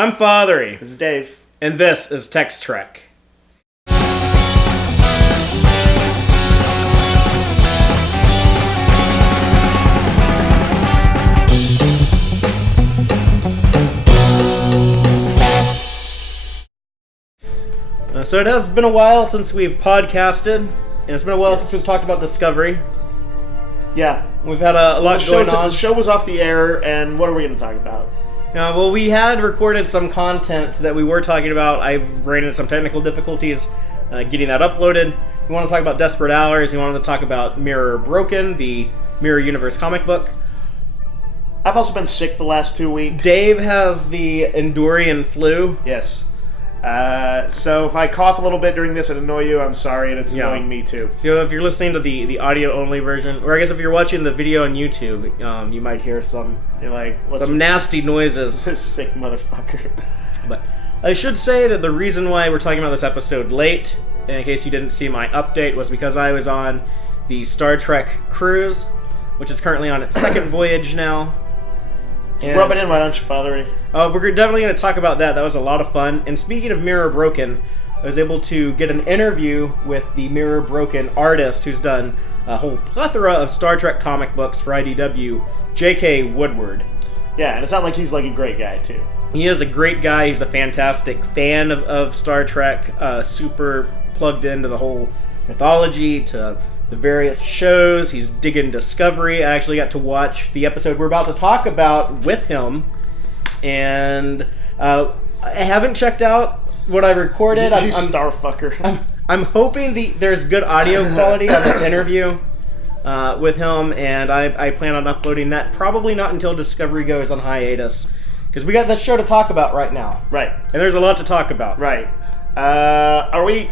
I'm Fatheree. This is Dave. And this is Tex-Trek. So it has been a while since we've podcasted, and it's been a while since we've talked about Discovery. Yeah. We've had a lot going on. The show was off the air, and what are we going to talk about? Well, we had recorded some content that we were talking about. I ran into some technical difficulties getting that uploaded. We want to talk about Desperate Hours. We wanted to talk about Mirror Broken, the Mirror Universe comic book. I've also been sick the last 2 weeks. Dave has the Endorian flu. Yes. So if I cough a little bit during this and annoy you, I'm sorry, and it's annoying me too. So if you're listening to the audio-only version, or I guess if you're watching the video on YouTube, you might hear some nasty noises. This sick motherfucker. But I should say that the reason why we're talking about this episode late, in case you didn't see my update, was because I was on the Star Trek cruise, which is currently on its second voyage now. Rub it in, why don't you, Fatheree? We're definitely going to talk about that. That was a lot of fun. And speaking of Mirror Broken, I was able to get an interview with the Mirror Broken artist who's done a whole plethora of Star Trek comic books for IDW, J.K. Woodward. Yeah, and it sounds like he's like a great guy, too. He is a great guy. He's a fantastic fan of Star Trek, super plugged into the whole mythology, to the various shows. He's digging Discovery. I actually got to watch the episode we're about to talk about with him, and I haven't checked out what I recorded. You starfucker. I'm hoping there's good audio quality on this interview with him, and I plan on uploading that probably not until Discovery goes on hiatus, because we got this show to talk about right now. Right. And there's a lot to talk about. Right. Are we...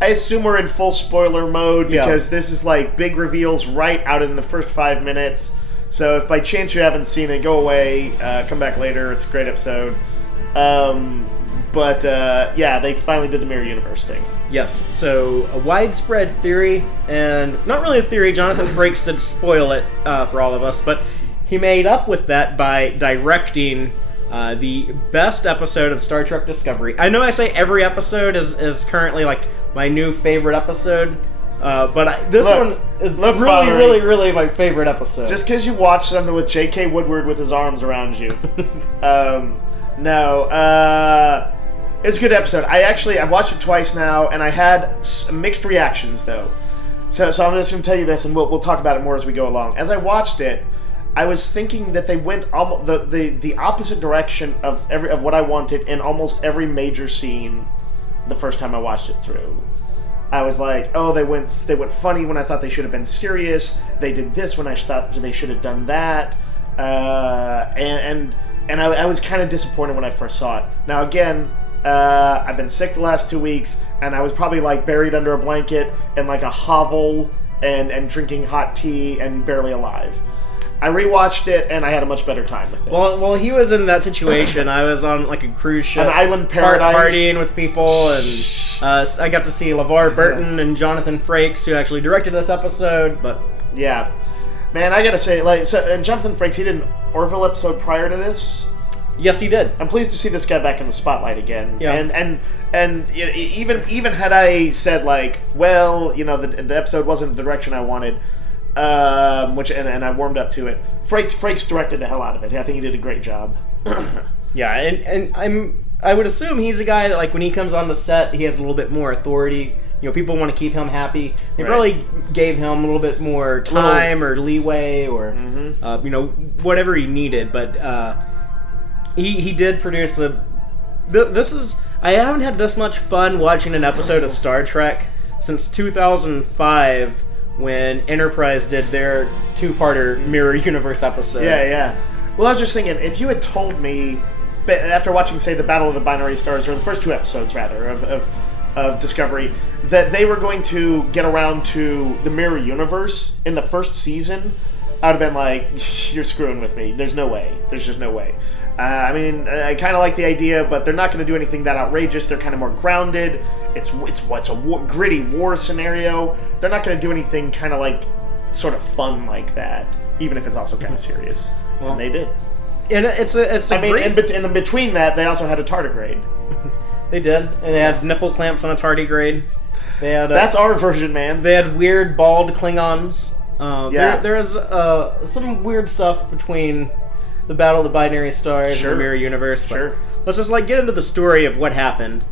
I assume we're in full spoiler mode because this is like big reveals right out in the first 5 minutes. So if by chance you haven't seen it, go away, come back later. It's a great episode. They finally did the Mirror Universe thing. Yes, so a widespread theory, and not really a theory, Jonathan Frakes did spoil it for all of us, but he made up with that by directing the best episode of Star Trek Discovery. I know I say every episode is currently like my new favorite episode, but this one is really my favorite episode. Just because you watched something with J.K. Woodward with his arms around you. It's a good episode. I've watched it twice now, and I had mixed reactions though. So I'm just going to tell you this, and we'll talk about it more as we go along. As I watched it, I was thinking that they went almost the opposite direction of what I wanted in almost every major scene. The first time I watched it through, I was like, "Oh, they went funny when I thought they should have been serious. They did this when I thought they should have done that." And I was kind of disappointed when I first saw it. Now again, I've been sick the last 2 weeks, and I was probably like buried under a blanket in like a hovel and drinking hot tea and barely alive. I rewatched it, and I had a much better time with it. Well, he was in that situation. I was on like a cruise ship, an island paradise, partying with people, and I got to see LeVar Burton and Jonathan Frakes, who actually directed this episode. But yeah, man, I gotta say, and Jonathan Frakes, he did an Orville episode prior to this. Yes, he did. I'm pleased to see this guy back in the spotlight again. Yeah. And even had I said like, well, the episode wasn't the direction I wanted. And I warmed up to it. Frakes directed the hell out of it. I think he did a great job. Yeah, and I would assume he's a guy that, like, when he comes on the set, he has a little bit more authority. People want to keep him happy. They probably gave him a little bit more time or leeway or whatever he needed. But he did produce I haven't had this much fun watching an episode of Star Trek since 2005. When Enterprise did their two-parter Mirror Universe episode. Yeah. Well, I was just thinking, if you had told me, after watching, say, the Battle of the Binary Stars, or the first two episodes, rather, of Discovery, that they were going to get around to the Mirror Universe in the first season, I would have been like, you're screwing with me. There's no way. There's just no way. I kind of like the idea, but they're not going to do anything that outrageous. They're kind of more grounded. It's a gritty war scenario. They're not going to do anything kind of like sort of fun like that, even if it's also kind of serious. Well, and they did. And it's a great... in the between that, they also had a tardigrade. They did, and they had nipple clamps on a tardigrade. They had that's our version, man. They had weird bald Klingons. Yeah. There is some weird stuff between the Battle of the Binary Stars and the Mirror Universe. But let's just get into the story of what happened.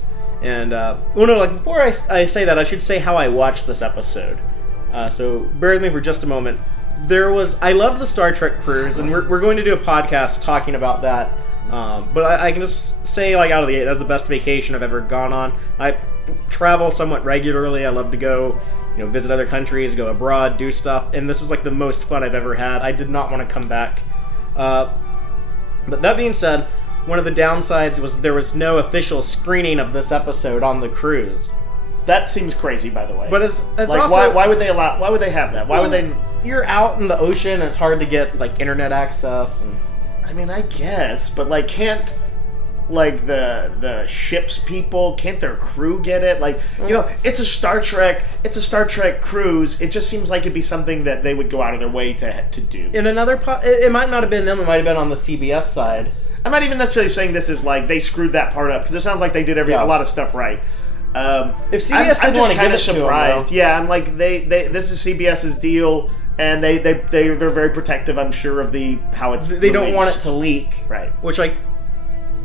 And before I say that, I should say how I watched this episode. So bear with me for just a moment. I loved the Star Trek cruise, and we're going to do a podcast talking about that. But I can just say, out of the gate, that's the best vacation I've ever gone on. I travel somewhat regularly. I love to go, visit other countries, go abroad, do stuff, and this was the most fun I've ever had. I did not want to come back. But that being said, one of the downsides was there was no official screening of this episode on the cruise. That seems crazy, by the way. But it's also... Why would they have that? Why would they... You're out in the ocean, and it's hard to get, internet access. And... I mean, I guess, but, can't... the ship's people, can't their crew get it? It's a Star Trek cruise. It just seems like it'd be something that they would go out of their way to do. In another it might not have been them, it might have been on the CBS side. I'm not even necessarily saying this is they screwed that part up, because it sounds like they did a lot of stuff right. If CBS I'm just kind of surprised. To them, yeah, I'm this is CBS's deal, and they're very protective, I'm sure, of how it's They don't want it to leak. Right. Which I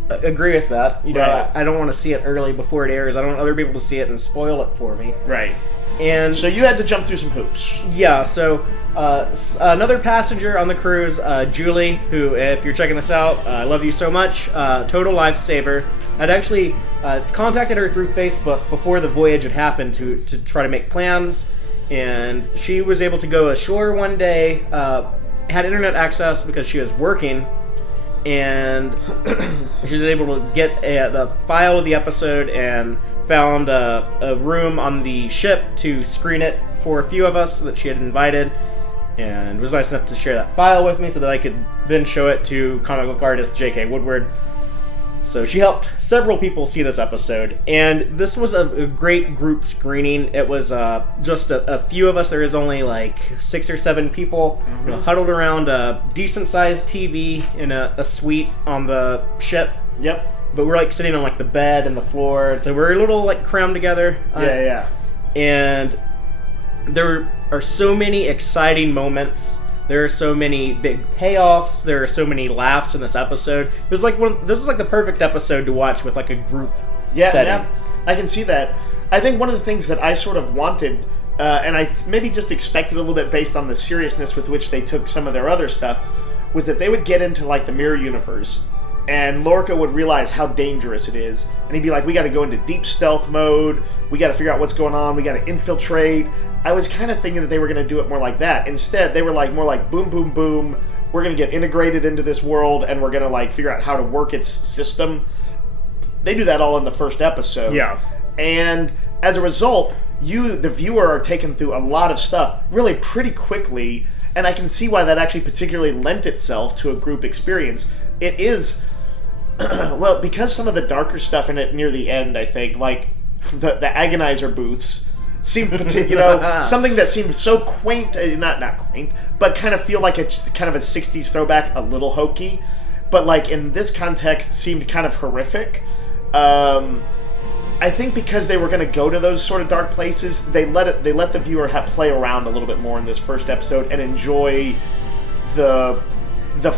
agree with that. Right. I don't want to see it early before it airs. I don't want other people to see it and spoil it for me. Right. And so you had to jump through some hoops. Yeah, so another passenger on the cruise, Julie, who, if you're checking this out, I love you so much, total lifesaver. I'd actually contacted her through Facebook before the voyage had happened to try to make plans, and she was able to go ashore one day, had internet access because she was working, and she was able to get the file of the episode and found a room on the ship to screen it for a few of us that she had invited, and was nice enough to share that file with me so that I could then show it to comic book artist J.K. Woodward. So she helped several people see this episode, and this was a great group screening. It was just a few of us. There was only 6 or 7 people huddled around a decent-sized TV in a suite on the ship. Yep. But we're sitting on the bed and the floor, and so we're a little crammed together. Yeah. And there are so many exciting moments. There are so many big payoffs. There are so many laughs in this episode. This was the perfect episode to watch with a group setting. Yeah, I can see that. I think one of the things that I sort of wanted, and I maybe just expected a little bit based on the seriousness with which they took some of their other stuff, was that they would get into the Mirror Universe, and Lorca would realize how dangerous it is, and he'd be like, we got to go into deep stealth mode, we got to figure out what's going on, we got to infiltrate. I was kind of thinking that they were going to do it more like that. Instead, they were more like boom, boom, boom, we're going to get integrated into this world, and we're going to figure out how to work its system. They do that all in the first episode. Yeah. And as a result, you, the viewer, are taken through a lot of stuff really pretty quickly, and I can see why that actually particularly lent itself to a group experience. It is... well, because some of the darker stuff in it near the end, I think, the agonizer booths, seemed something that seemed so quaint, not quaint, but kind of feel like it's kind of a 60s throwback, a little hokey, but in this context seemed kind of horrific. I think because they were going to go to those sort of dark places, they let the viewer play around a little bit more in this first episode and enjoy the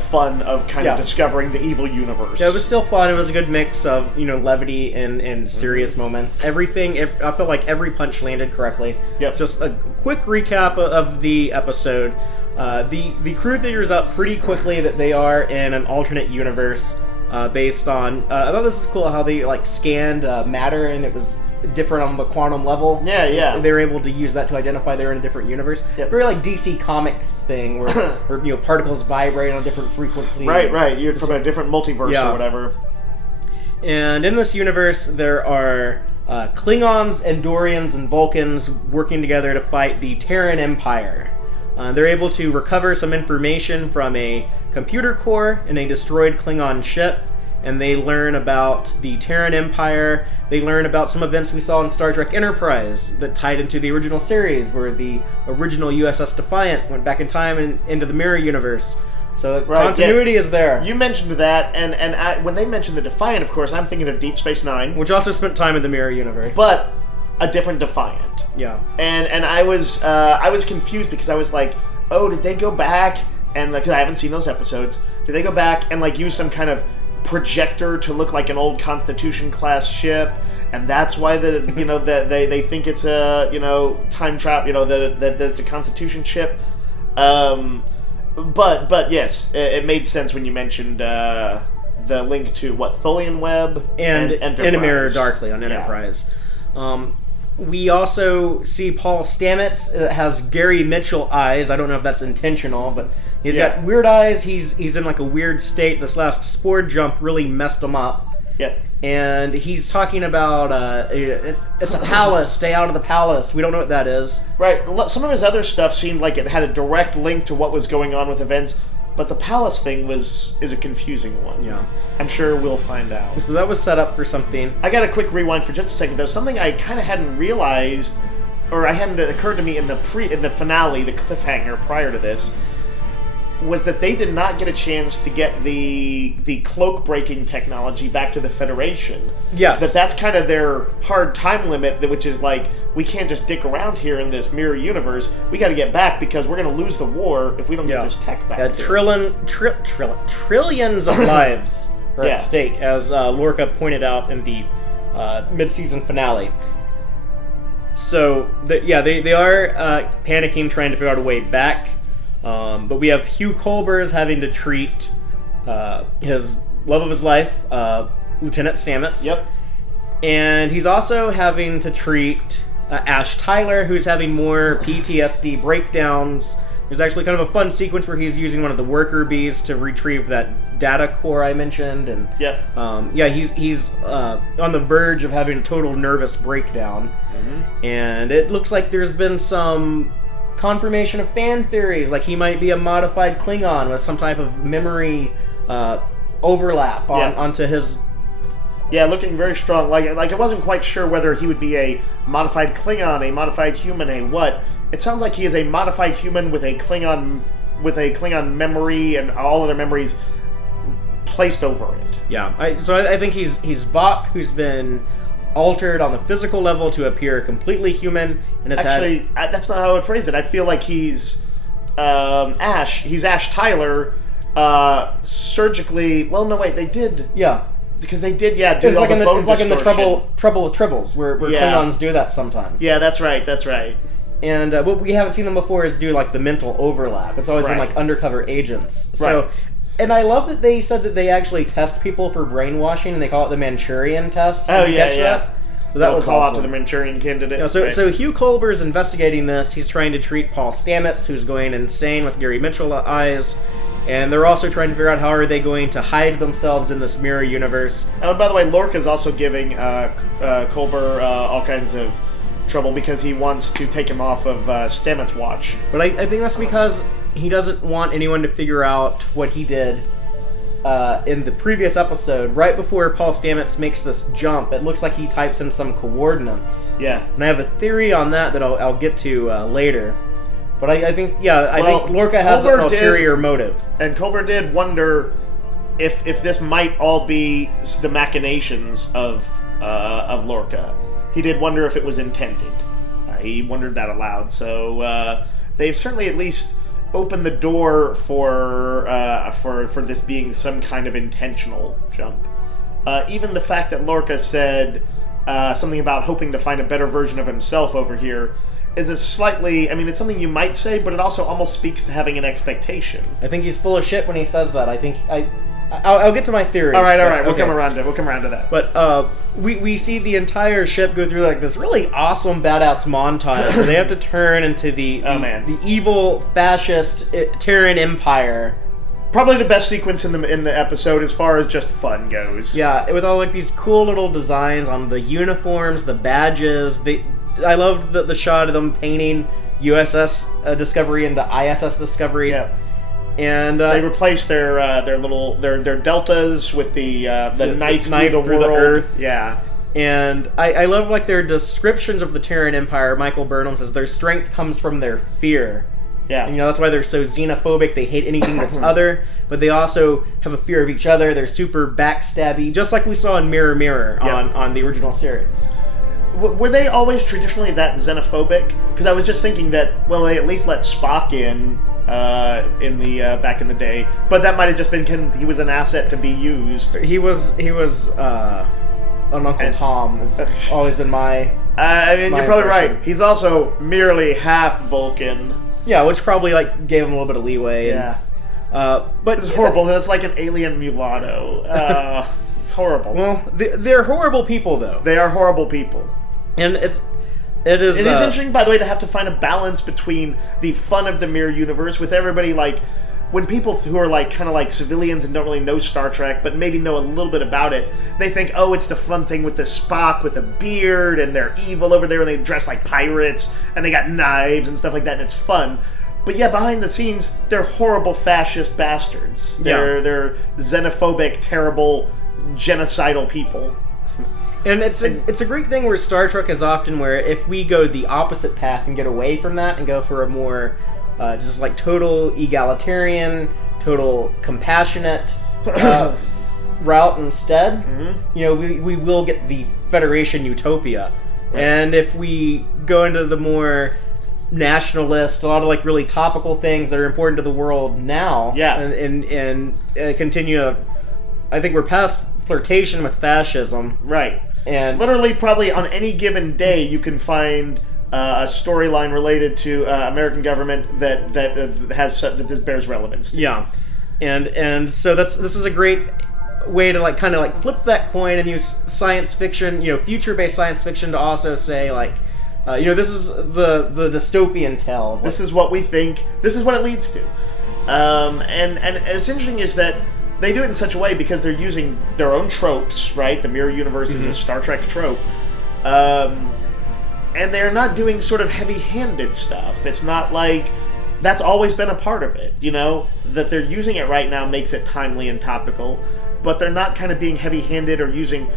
fun of kind of discovering the evil universe. Yeah, it was still fun. It was a good mix of levity and serious moments. Everything. I felt like every punch landed correctly. Yep. Just a quick recap of the episode. The crew figures out pretty quickly that they are in an alternate universe based on. I thought this was cool how they scanned matter, and it was different on the quantum level. Yeah. They were able to use that to identify they're in a different universe. Yep. Very DC Comics thing where particles vibrate on a different frequency. Right. You're from a different multiverse or whatever. And in this universe, there are Klingons, Andorians, and Vulcans working together to fight the Terran Empire. They're able to recover some information from a computer core in a destroyed Klingon ship, and they learn about the Terran Empire. They learn about some events we saw in Star Trek Enterprise that tied into the original series, where the original USS Defiant went back in time and into the Mirror Universe. So continuity is there. You mentioned that, and when they mentioned the Defiant, of course, I'm thinking of Deep Space Nine, which also spent time in the Mirror Universe, but a different Defiant. Yeah. And I was confused because I was like, oh, did they go back and because I haven't seen those episodes, did they go back and like use some kind of projector to look like an old Constitution class ship, and that's why that they think it's a time trap, that it's a Constitution ship. But yes, it made sense when you mentioned the link to Tholian Web and Enterprise. In a Mirror Darkly on Enterprise. We also see Paul Stamets has Gary Mitchell eyes. I don't know if that's intentional, but he's got weird eyes. He's in like a weird state. This last spore jump really messed him up. Yep. And he's talking about it's a palace. Stay out of the palace. We don't know what that is. Right. Some of his other stuff seemed like it had a direct link to what was going on with events, but the palace thing is a confusing one. Yeah. I'm sure we'll find out. So that was set up for something. I got a quick rewind for just a second though. Something I kind of hadn't realized, or I hadn't occurred to me in the finale, the cliffhanger prior to this, was that they did not get a chance to get the cloak breaking technology back to the Federation. Yes. That's kind of their hard time limit, which is like, we can't just dick around here in this mirror universe. We got to get back because we're going to lose the war if we don't get this tech back. Trillions of lives are at stake, as Lorca pointed out in the mid-season finale. So, they are panicking, trying to figure out a way back. But we have Hugh Culber's having to treat his love of his life, Lieutenant Stamets. Yep. And he's also having to treat Ash Tyler, who's having more PTSD breakdowns. There's actually kind of a fun sequence where he's using one of the worker bees to retrieve that data core I mentioned, and he's on the verge of having a total nervous breakdown. Mm-hmm. And it looks like there's been some confirmation of fan theories, like he might be a modified Klingon with some type of memory overlap onto his. Yeah, looking very strong. Like I wasn't quite sure whether he would be a modified Klingon, a modified human, a what. It sounds like he is a modified human with a Klingon memory and all other memories placed over it. Yeah, I think he's Vok, who's been altered on the physical level to appear completely human, and that's not how I would phrase it. I feel like he's Ash. He's Ash Tyler, surgically. Well, no, wait, they did. Yeah, because they did. Yeah, do it's all like the bone distortion. in the Trouble with Tribbles, where Klingons do that sometimes. Yeah, that's right. And what we haven't seen them before is do like the mental overlap. It's always been like undercover agents. So. Right. And I love that they said that they actually test people for brainwashing, and they call it the Manchurian test. Oh, yeah. So that was call awesome. Out to the Manchurian candidate. So Hugh Culber's investigating this. He's trying to treat Paul Stamets, who's going insane with Gary Mitchell eyes. And they're also trying to figure out how are they going to hide themselves in this mirror universe. Oh, and by the way, Lorca's also giving Culber all kinds of trouble because he wants to take him off of Stamets' watch. But I think that's because he doesn't want anyone to figure out what he did in the previous episode. Right before Paul Stamets makes this jump, it looks like he types in some coordinates. Yeah. And I have a theory on that I'll get to later. But I think Lorca has an ulterior motive. And Culber did wonder if this might all be the machinations of Lorca. He did wonder if it was intended. He wondered that aloud. So they've certainly at least opened the door for this being some kind of intentional jump. Even the fact that Lorca said something about hoping to find a better version of himself over here is a slightly, it's something you might say, but it also almost speaks to having an expectation. I think he's full of shit when he says that. I'll get to my theory. All right. We'll come around to that. But we see the entire ship go through like this really awesome, badass montage where they have to turn into the evil, fascist Terran Empire. Probably the best sequence in the episode as far as just fun goes. Yeah, with all like these cool little designs on the uniforms, the badges. I loved the shot of them painting USS Discovery into ISS Discovery. Yeah. And they replaced their deltas with the knife through the world. Earth. Yeah. And I love their descriptions of the Terran Empire. Michael Burnham says their strength comes from their fear. Yeah. And, that's why they're so xenophobic. They hate anything that's other, but they also have a fear of each other. They're super backstabby, just like we saw in Mirror Mirror on the original series. Were they always traditionally that xenophobic? Because I was just thinking that, well, they at least let Spock in the back in the day, but that might have just been he was an asset to be used. He was an Uncle Tom has always been my. You're probably right. He's also merely half Vulcan. Yeah, which probably gave him a little bit of leeway. Yeah. But it's horrible. It's like an alien mulatto. It's horrible. Well, they're horrible people, though. They are horrible people. And it is interesting, by the way, to have to find a balance between the fun of the Mirror Universe with everybody when people who are kind of civilians and don't really know Star Trek, but maybe know a little bit about it, they think, oh, it's the fun thing with the Spock with a beard and they're evil over there and they dress like pirates and they got knives and stuff like that and it's fun. But yeah, behind the scenes, they're horrible fascist bastards. They're xenophobic, terrible, genocidal people. And it's a great thing where Star Trek is often where if we go the opposite path and get away from that and go for a more just total egalitarian, total compassionate route instead, we will get the Federation utopia. Right. And if we go into the more nationalist, a lot of really topical things that are important to the world now, and continue, I think we're past flirtation with fascism. Right. And literally, probably on any given day, you can find a storyline related to American government that this bears relevance to. Yeah, and so this is a great way to flip that coin and use science fiction, future-based science fiction to also say this is the dystopian tale. This is what we think. This is what it leads to. And it's interesting is that they do it in such a way because they're using their own tropes, right? The Mirror Universe is a Star Trek trope. And they're not doing sort of heavy-handed stuff. It's not that's always been a part of it, That they're using it right now makes it timely and topical, but they're not kind of being heavy-handed or using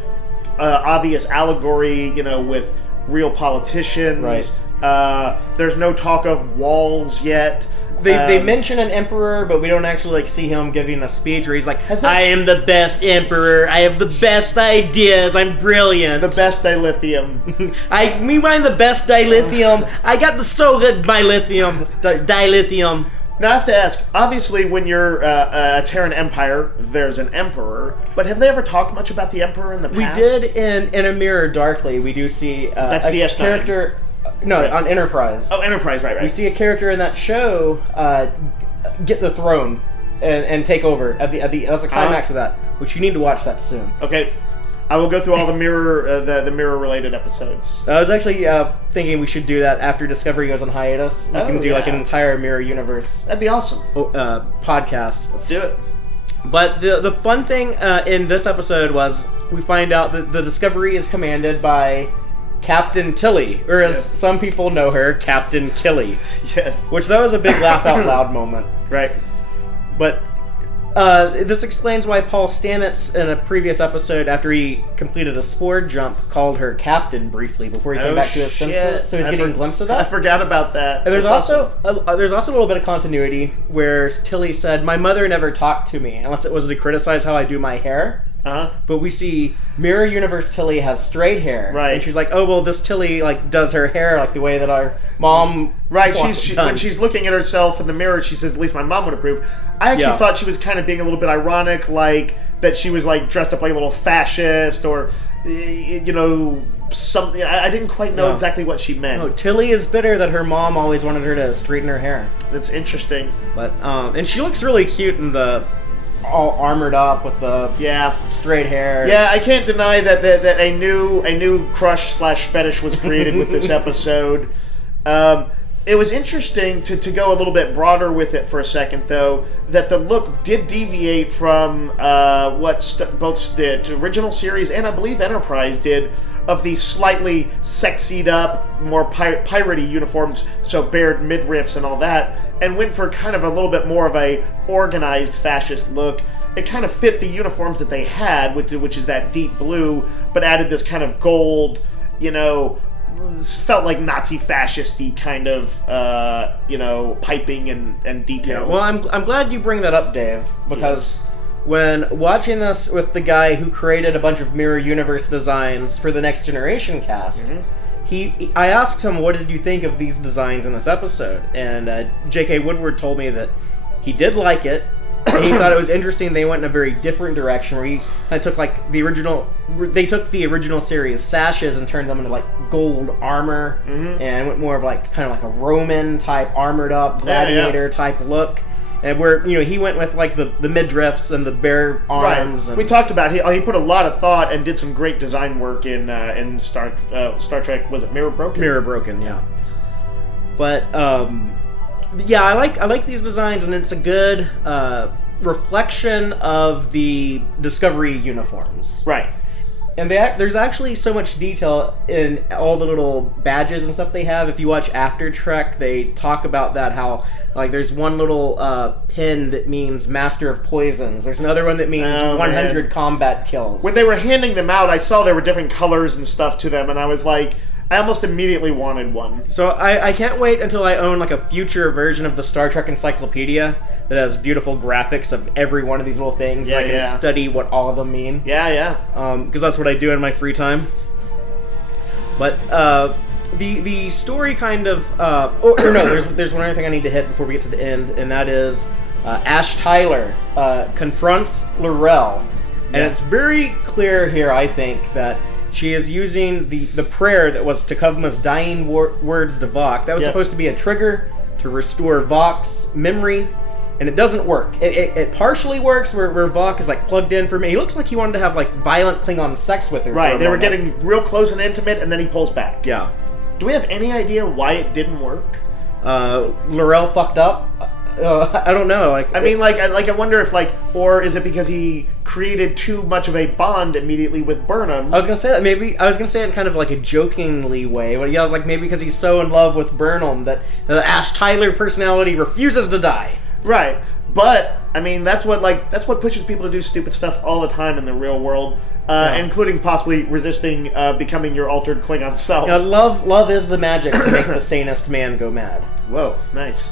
obvious allegory, with real politicians. Right. There's no talk of walls yet. They mention an emperor, but we don't actually see him giving a speech where he's I am the best emperor. I have the best ideas. I'm brilliant. The best dilithium. Me mind the best dilithium. I got the so good dilithium. Dilithium. Now I have to ask, obviously when you're a Terran Empire, there's an emperor, but have they ever talked much about the emperor in the past? We did in A Mirror Darkly. We do see That's a DS9. character... No, right. On Enterprise. Oh, Enterprise, right. We see a character in that show get the throne and take over. That's the climax of that, which you need to watch that soon. Okay. I will go through all the mirror the mirror-related episodes. I was actually thinking we should do that after Discovery goes on hiatus. We can do an entire Mirror Universe. That'd be awesome. Podcast. Let's do it. But the fun thing in this episode was we find out that the Discovery is commanded by Captain Tilly, or as some people know her, Captain Killy. Yes. Which that was a big laugh out loud moment. Right. But this explains why Paul Stamets in a previous episode, after he completed a spore jump, called her Captain briefly before he came back to his senses. So he's getting a glimpse of that. I forgot about that. And there's also a little bit of continuity where Tilly said, "My mother never talked to me unless it was to criticize how I do my hair." But we see Mirror Universe Tilly has straight hair, right? And she's like, "Oh well, this Tilly does her hair the way that our mom." Right. When she's looking at herself in the mirror, she says, "At least my mom would approve." I actually thought she was kind of being a little bit ironic, that she was dressed up like a little fascist or something. I didn't quite know exactly what she meant. No, Tilly is bitter that her mom always wanted her to straighten her hair. That's interesting. But and she looks really cute in the all armored up with the straight hair. Yeah, I can't deny that a new crush / fetish was created with this episode. It was interesting to go a little bit broader with it for a second, though, that the look did deviate from what both the original series and I believe Enterprise did, of these slightly sexied up, more piratey uniforms, so bared midriffs and all that, and went for kind of a little bit more of a organized fascist look. It kind of fit the uniforms that they had, which is that deep blue, but added this kind of gold, felt like Nazi fascisty kind of piping and detail. Yeah. Well, I'm glad you bring that up, Dave, because when watching this with the guy who created a bunch of Mirror Universe designs for the Next Generation cast, I asked him, what did you think of these designs in this episode? And J.K. Woodward told me that he did like it. And he thought it was interesting they went in a very different direction, where he kind of took like they took the original series sashes and turned them into like gold armor, and went more of like kind of like a Roman type armored up gladiator type look. And where he went with like the midriffs and the bare arms. Right. And we talked about he put a lot of thought and did some great design work in Star Trek. Was it Mirror Broken? Mirror Broken, yeah. But yeah, I like these designs, and it's a good reflection of the Discovery uniforms. Right. And there's actually so much detail in all the little badges and stuff they have. If you watch After Trek, they talk about that, how like there's one little pin that means Master of Poisons. There's another one that means 100 combat kills. When they were handing them out, I saw there were different colors and stuff to them, and I was like, I almost immediately wanted one. So I can't wait until I own like a future version of the Star Trek Encyclopedia that has beautiful graphics of every one of these little things, so I can study what all of them mean. Yeah. Because that's what I do in my free time. But the story kind of there's one other thing I need to hit before we get to the end, and that is Ash Tyler confronts L'Rell, and it's very clear here, I think, that she is using the prayer that was T'Kuvma's dying words to Vok. That was supposed to be a trigger to restore Vok's memory, and it doesn't work. It partially works where Vok is like plugged in for me. He looks like he wanted to have like violent Klingon sex with her. Right, they were getting real close and intimate, and then he pulls back. Yeah. Do we have any idea why it didn't work? L'Rell fucked up. I don't know. I wonder if or is it because he created too much of a bond immediately with Burnham? I was gonna say that maybe. I was gonna say it in kind of like a jokingly way, but I was like maybe because he's so in love with Burnham that the Ash Tyler personality refuses to die. Right, but I mean that's what pushes people to do stupid stuff all the time in the real world, including possibly resisting becoming your altered Klingon self. Love is the magic to make the sanest man go mad. Whoa, nice.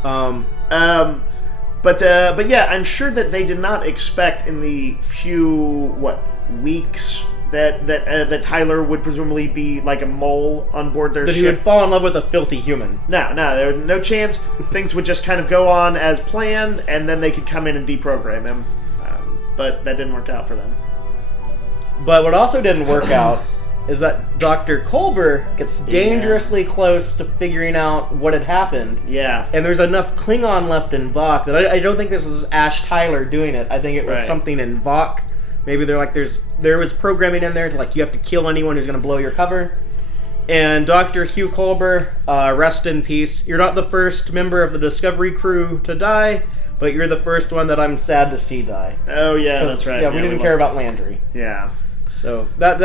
But yeah, I'm sure that they did not expect in the few weeks that Tyler would presumably be like a mole on board their ship. That he would fall in love with a filthy human. No, there was no chance. Things would just kind of go on as planned, and then they could come in and deprogram him. But that didn't work out for them. But what also didn't work out is that Dr. Culber gets dangerously close to figuring out what had happened. Yeah. And there's enough Klingon left in Vok that I don't think this is Ash Tyler doing it. I think it was something in Vok. Maybe there was programming in there to you have to kill anyone who's going to blow your cover. And Dr. Hugh Culber, rest in peace. You're not the first member of the Discovery crew to die, but you're the first one that I'm sad to see die. Oh yeah, that's right. Yeah, we didn't care about Landry. Yeah. So that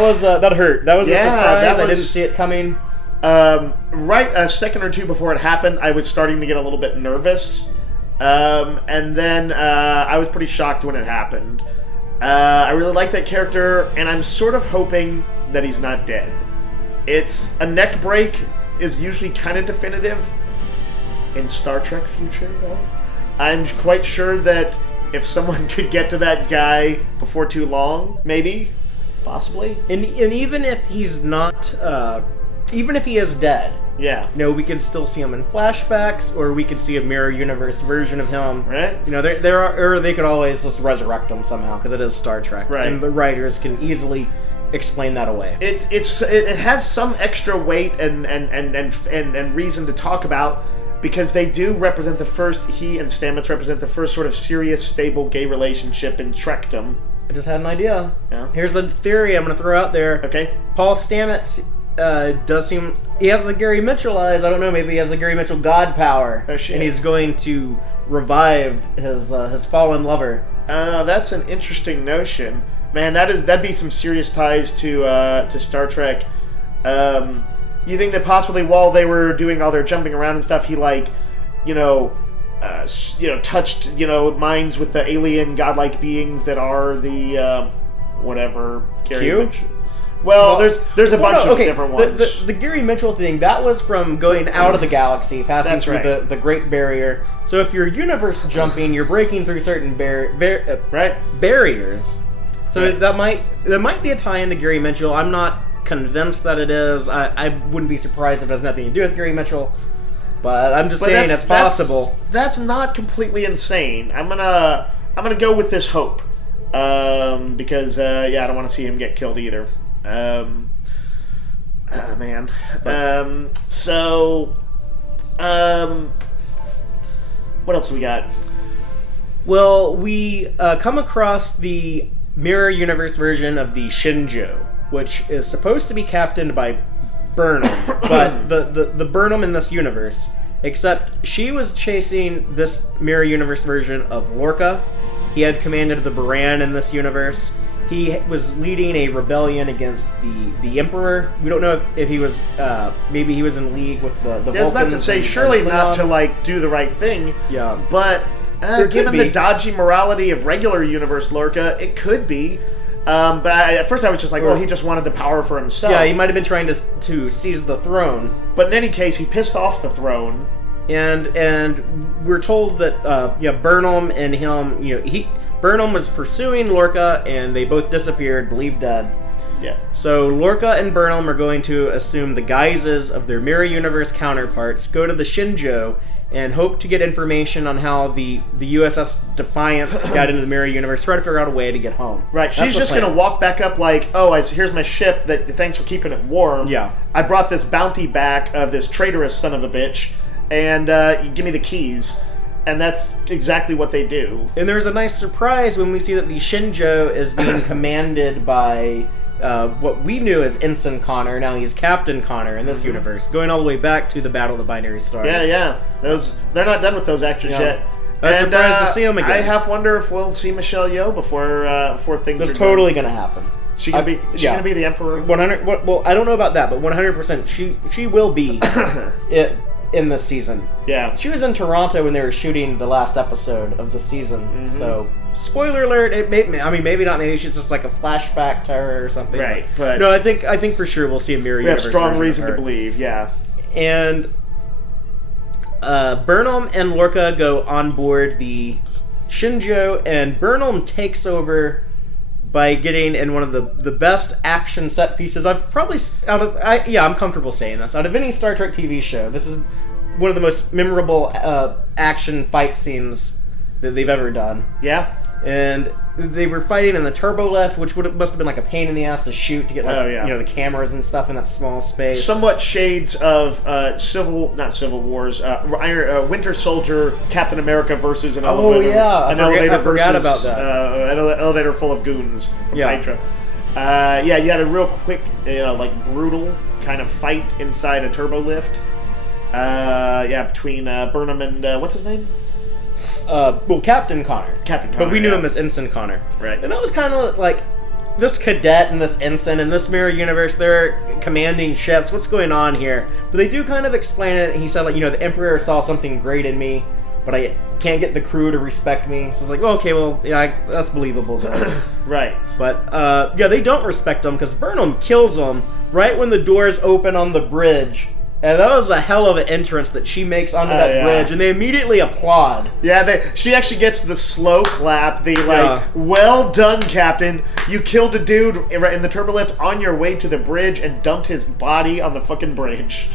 was that hurt. That was a surprise. I didn't see it coming. Right a second or two before it happened, I was starting to get a little bit nervous, and then I was pretty shocked when it happened. I really like that character, and I'm sort of hoping that he's not dead. It's a neck break is usually kind of definitive in Star Trek future, though. I'm quite sure that if someone could get to that guy before too long, maybe, possibly. And even if he's not, even if he is dead, we could still see him in flashbacks, or we could see a mirror universe version of him. Right. They could always just resurrect him somehow because it is Star Trek, right? And the writers can easily explain that away. It has some extra weight and reason to talk about. Because they do represent he and Stamets represent the first sort of serious, stable gay relationship in Trekdom. I just had an idea. Yeah. Here's the theory I'm going to throw out there. Okay. Paul Stamets does seem... He has the Gary Mitchell eyes. I don't know, maybe he has the Gary Mitchell God power. Oh, shit. And he's going to revive his fallen lover. That's an interesting notion. Man, that'd be some serious ties to Star Trek. You think that possibly while they were doing all their jumping around and stuff, he touched minds with the alien godlike beings that are the whatever Gary Q? Mitchell. Well, there's a bunch of different ones. The Gary Mitchell thing, that was from going out of the galaxy, passing through the Great Barrier. So if you're universe jumping, you're breaking through certain barriers. So that might be a tie-in to Gary Mitchell. I'm not convinced that it is. I wouldn't be surprised if it has nothing to do with Gary Mitchell. But I'm just saying it's possible. That's not completely insane. I'm gonna go with this hope. Because I don't want to see him get killed either. Man. What else we got? Well, we come across the mirror universe version of the Shinjo, which is supposed to be captained by Burnham, but the Burnham in this universe, except she was chasing this mirror universe version of Lorca. He had commanded the Baran in this universe. He was leading a rebellion against the Emperor. We don't know if he was, maybe he was in league with the Vulcans. I was about to say, surely not to, do the right thing. Yeah. But, given the dodgy morality of regular universe Lorca, it could be. But at first I was just like, he just wanted the power for himself. Yeah, he might have been trying to seize the throne. But in any case, he pissed off the throne. And we're told that Burnham and him, Burnham was pursuing Lorca, and they both disappeared, believed dead. Yeah. So Lorca and Burnham are going to assume the guises of their mirror universe counterparts, go to the Shinjo, and hope to get information on how the USS Defiance got into the mirror universe, try to figure out a way to get home. Right. She's just going to walk back up like, here's my ship, thanks for keeping it warm. Yeah. I brought this bounty back of this traitorous son of a bitch, and give me the keys. And that's exactly what they do. And there's a nice surprise when we see that the Shinjo is being commanded by what we knew as Ensign Connor. Now he's Captain Connor in this universe, going all the way back to the Battle of the Binary Stars. Yeah. They're not done with those actors yet. I was surprised to see them again. I half wonder if we'll see Michelle Yeoh before things. That's totally going to happen. She gonna be the Emperor? 100. Well, I don't know about that, but 100%, she will be in this season. Yeah. She was in Toronto when they were shooting the last episode of the season. Mm-hmm. So, spoiler alert, maybe not, maybe she's just like a flashback to her or something. Right. But no, I think for sure we'll see a mirror universe. We have strong reason to believe, yeah. And Burnham and Lorca go on board the Shinjo, and Burnham takes over by getting in one of the best action set pieces I've probably I'm comfortable saying this, out of any Star Trek TV show. This is one of the most memorable action fight scenes that they've ever done. Yeah. And they were fighting in the turbo lift, which must have been like a pain in the ass to shoot to get the cameras and stuff in that small space. Somewhat shades of not Civil Wars, Winter Soldier, Captain America versus an elevator. Oh yeah, I forgot about that. An elevator full of goons from Hydra. You had a real quick, brutal kind of fight inside a turbo lift. Between Burnham and what's his name? Captain Connor. But we knew him as Ensign Connor. Right. And that was kind of like this cadet and this ensign in this mirror universe, they're commanding ships. What's going on here? But they do kind of explain it. He said, the Emperor saw something great in me, but I can't get the crew to respect me. So it's like, that's believable then. Right. But, they don't respect him because Burnham kills him right when the doors open on the bridge. And that was a hell of an entrance that she makes onto that bridge, and they immediately applaud. Yeah, she actually gets the slow clap, well done, Captain. You killed a dude in the turbo lift on your way to the bridge and dumped his body on the fucking bridge.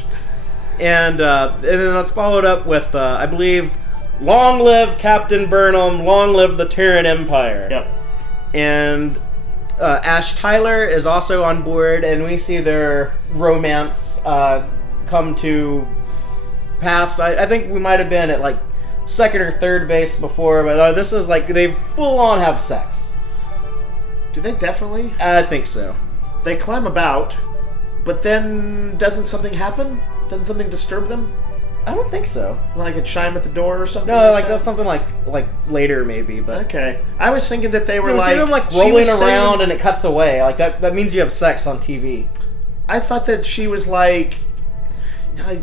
And then that's followed up with, I believe, long live Captain Burnham, long live the Terran Empire. Yep. And Ash Tyler is also on board, and we see their romance come to pass. I think we might have been at second or third base before, but this is they full on have sex. Do they definitely? I think so. They climb about, but then doesn't something happen? Doesn't something disturb them? I don't think so. Like a chime at the door or something? No, that's something like later maybe. But okay, I was thinking that they were see them rolling around and it cuts away. That means you have sex on TV. I thought that she was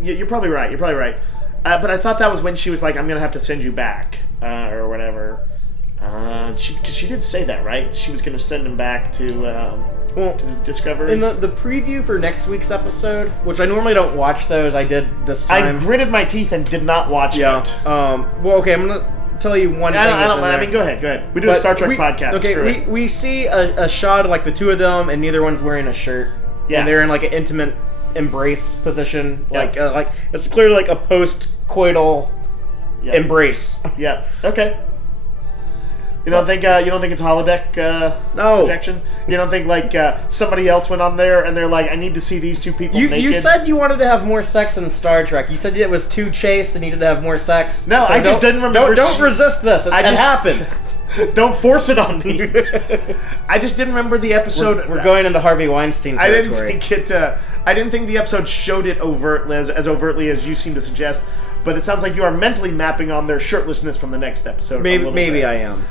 you're probably right. But I thought that was when she was I'm going to have to send you back, or whatever. Because she did say that, right? She was going to send him back to the Discovery. In the preview for next week's episode, which I normally don't watch those, I did this time. I gritted my teeth and did not watch it. Well, okay, I'm going to tell you one thing. I mean, go ahead. We do a Star Trek podcast. Okay, we see a shot of like the two of them, and neither one's wearing a shirt. Yeah. And they're in like an intimate embrace position. Yeah. Like it's clearly like a post-coital embrace. Yeah. Okay. You don't think it's holodeck projection? You don't think like somebody else went on there and they're like, I need to see these two people naked? You said you wanted to have more sex in Star Trek. You said it was too chaste and needed to have more sex. No, so I just didn't remember. Don't resist this. It happened. Don't force it on me. I just didn't remember the episode. We're going into Harvey Weinstein territory. I didn't think the episode showed it overtly as overtly as you seem to suggest. But it sounds like you are mentally mapping on their shirtlessness from the next episode. Maybe I am.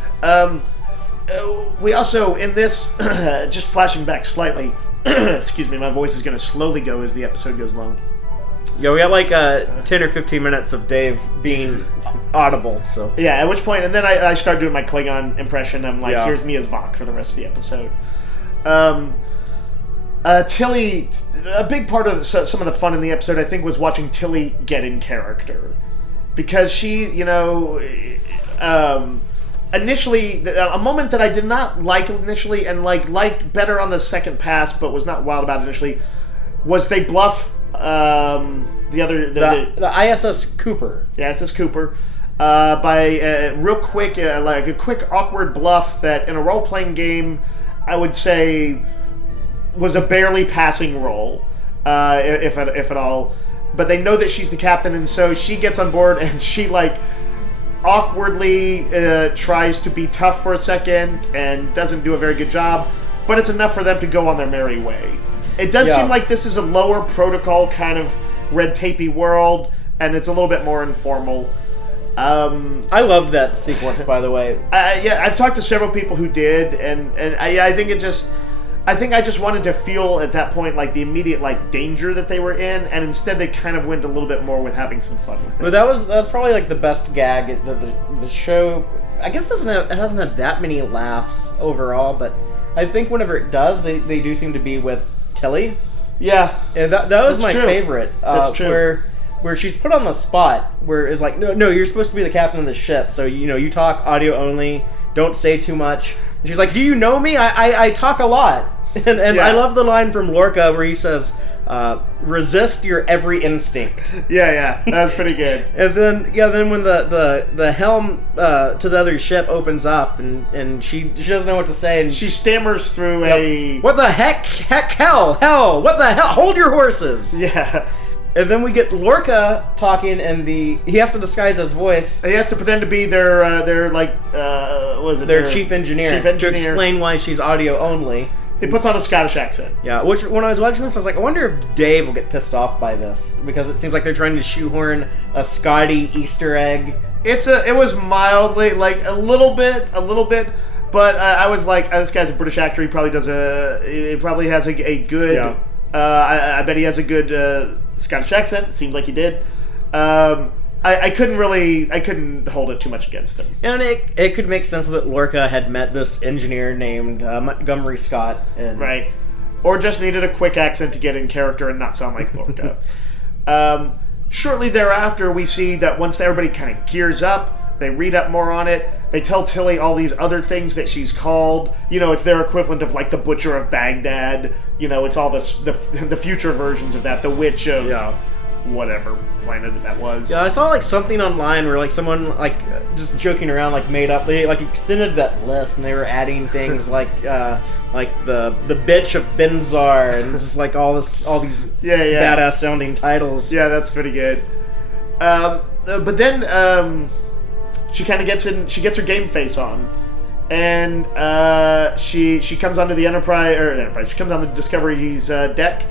We also, in this, just flashing back slightly, excuse me, my voice is going to slowly go as the episode goes along. Yeah, we got like 10 or 15 minutes of Dave being audible. So yeah, at which point, and then I start doing my Klingon impression. I'm like, here's me as Vok for the rest of the episode. Tilly, a big part of some of the fun in the episode, I think, was watching Tilly get in character. Because she, initially, a moment that I did not like initially and liked better on the second pass, but was not wild about initially, was they bluff the ISS Cooper. Yeah, ISS Cooper. By real quick, like a quick awkward bluff that in a role-playing game, I would say was a barely passing role, if at all. But they know that she's the captain, and so she gets on board and she awkwardly tries to be tough for a second and doesn't do a very good job. But it's enough for them to go on their merry way. It does seem like this is a lower protocol kind of red tapey world, and it's a little bit more informal. I loved that sequence, by the way. I've talked to several people who did, and I think I just wanted to feel at that point like the immediate danger that they were in, and instead they kind of went a little bit more with having some fun with it. But that was probably like the best gag. The show, I guess, it hasn't had that many laughs overall, but I think whenever it does, they do seem to be with Tilly. Yeah, that was my favorite. That's true. Where she's put on the spot, where it's like, no, you're supposed to be the captain of the ship, so you talk audio only, don't say too much. And she's like, do you know me? I talk a lot. And I love the line from Lorca where he says, resist your every instinct. Yeah, that's pretty good. And then when the helm to the other ship opens up and she doesn't know what to say, and she stammers through what the heck, hell, what the hell, hold your horses. Yeah. And then we get Lorca talking, and he has to disguise his voice. He has to pretend to be their chief engineer to explain why she's audio only. He puts on a Scottish accent. Yeah, which when I was watching this, I was like, I wonder if Dave will get pissed off by this, because it seems like they're trying to shoehorn a Scotty Easter egg. It was mildly a little bit, but I was like, this guy's a British actor. He probably has a good. Yeah. I bet he has a good Scottish accent. Seems like he did. I couldn't hold it too much against him. And it could make sense that Lorca had met this engineer named Montgomery Scott. Right. Or just needed a quick accent to get in character and not sound like Lorca. Shortly thereafter, we see that once everybody kind of gears up, they read up more on it. They tell Tilly all these other things that she's called. It's their equivalent of the Butcher of Baghdad. It's all the future versions of that. The Witch of whatever planet that was. Yeah, I saw something online where someone just joking around made up. They extended that list and they were adding things like the bitch of Benzar and just all these badass sounding titles. Yeah, that's pretty good. But then she kind of gets her game face on, and she comes onto the Enterprise. She comes on the Discovery's deck,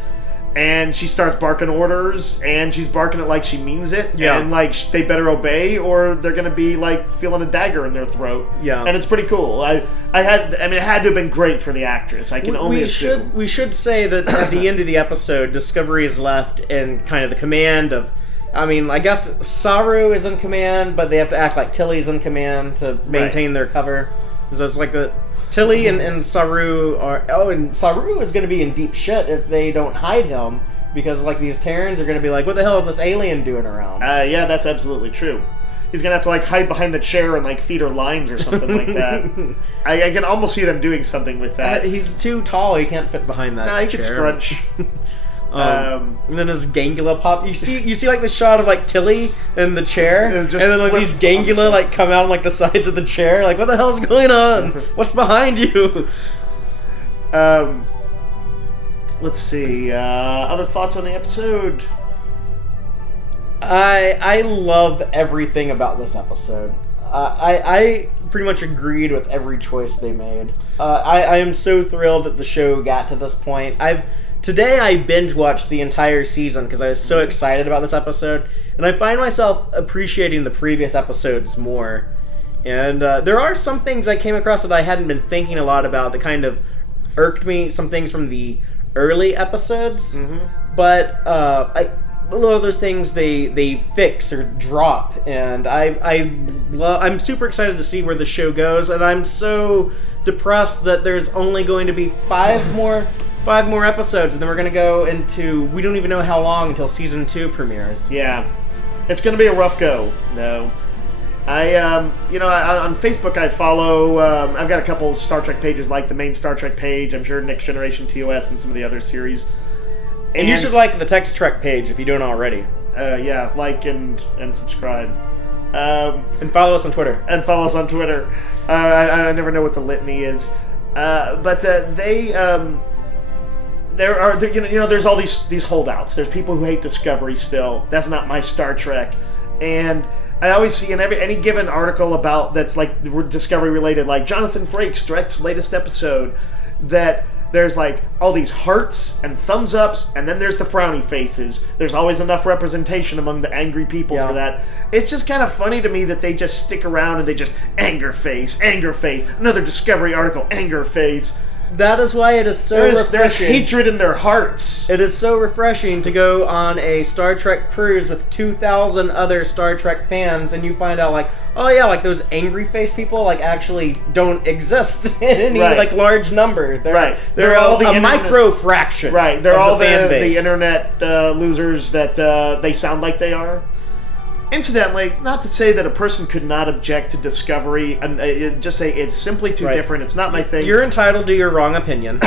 and she starts barking orders, and she's barking it like she means it, and they better obey, or they're gonna be feeling a dagger in their throat. Yeah, and it's pretty cool. It had to have been great for the actress. I can only assume. We should say that at the end of the episode, Discovery is left in kind of the command of. I guess Saru is in command, but they have to act like Tilly's in command to maintain their cover. So it's like the Tilly and Saru are. Oh, and Saru is going to be in deep shit if they don't hide him, because like these Terrans are going to be like, what the hell is this alien doing around? Yeah, that's absolutely true. He's gonna have to like hide behind the chair and like feed her lines or something like that. I can almost see them doing something with that. He's too tall; he can't fit behind that. Nah, he chair. can scrunch. And then his Gangula pop. You see like the shot of like Tilly in the chair, and then like these Gangula like come out on like the sides of the chair. Like, what the hell's going on? What's behind you? Let's see. Other thoughts on the episode? I love everything about this episode. I pretty much agreed with every choice they made. I am so thrilled that the show got to this point. Today I binge watched the entire season because I was so excited about this episode, and I find myself appreciating the previous episodes more. And there are some things I came across that I hadn't been thinking a lot about that kind of irked me. Some things from the early episodes, but a lot of those things they fix or drop, and I'm super excited to see where the show goes, and I'm so depressed that there's only going to be five more episodes, and then we're going to go into, we don't even know how long until season 2 premieres. Yeah, it's going to be a rough go, though. On Facebook I follow, I've got a couple Star Trek pages, like the main Star Trek page, I'm sure Next Generation TOS and some of the other series. And you should like the Tex-Trek page if you don't already. Yeah, like and subscribe. And follow us on Twitter. I never know what the litany is. But there's all these holdouts. There's people who hate Discovery still. That's not my Star Trek. And I always see in any given article about that's like Discovery related, like Jonathan Frakes, Trek's latest episode, that there's like all these hearts and thumbs ups, and then there's the frowny faces. There's always enough representation among the angry people for that. It's just kind of funny to me that they just stick around and they just anger face, another Discovery article, anger face. That is why it is so refreshing. There's hatred in their hearts. It is so refreshing to go on a Star Trek cruise with 2,000 other Star Trek fans, and you find out, like, oh yeah, like those angry face people, like, actually don't exist in any like large number. They're all a micro fraction. Right. They're all the fan base. The internet losers that they sound like they are. Incidentally, not to say that a person could not object to Discovery and just say it's simply too different. It's not my thing. You're entitled to your wrong opinion.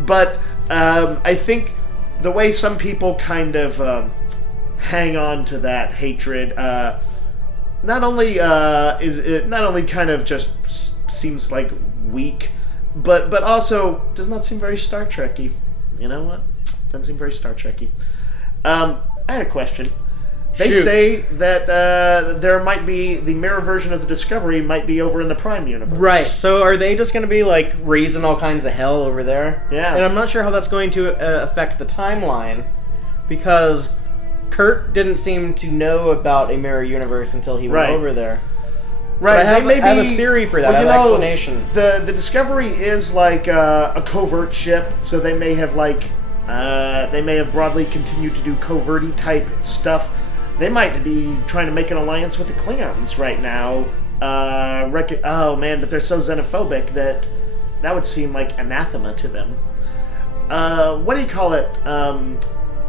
But I think the way some people kind of hang on to that hatred, not only kind of just seems like weak, but also does not seem very Star Trek-y. You know what? Doesn't seem very Star Trek-y. I had a question. They say that there might be the mirror version of the Discovery might be over in the Prime universe. Right. So are they just going to be like raising all kinds of hell over there? Yeah. And I'm not sure how that's going to affect the timeline, because Kirk didn't seem to know about a mirror universe until he went over there. Right. But I have a theory for that. I have an explanation. The Discovery is like a covert ship, so they may have broadly continued to do covert-y type stuff. They might be trying to make an alliance with the Klingons right now. Oh man, but they're so xenophobic that would seem like anathema to them. What do you call it?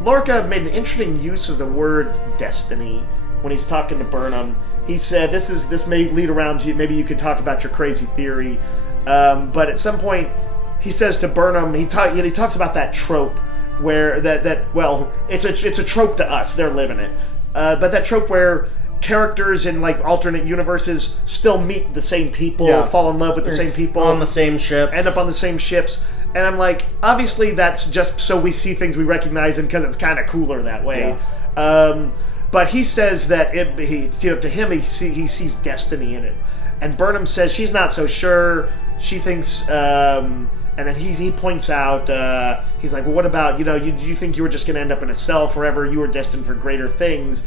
Lorca made an interesting use of the word destiny when he's talking to Burnham. He said, "This may lead around to maybe you could talk about your crazy theory," but at some point he says to Burnham, he talks about that trope where it's a trope to us. They're living it. But that trope where characters in like alternate universes still meet the same people, fall in love with the same people, on the same ships, end up on the same ships, and I'm like, obviously that's just so we see things we recognize, and because it's kind of cooler that way. Yeah. But he says that to him he sees destiny in it, and Burnham says she's not so sure. She thinks. And then he points out, he's like, well, what about, you think you were just going to end up in a cell forever? You were destined for greater things.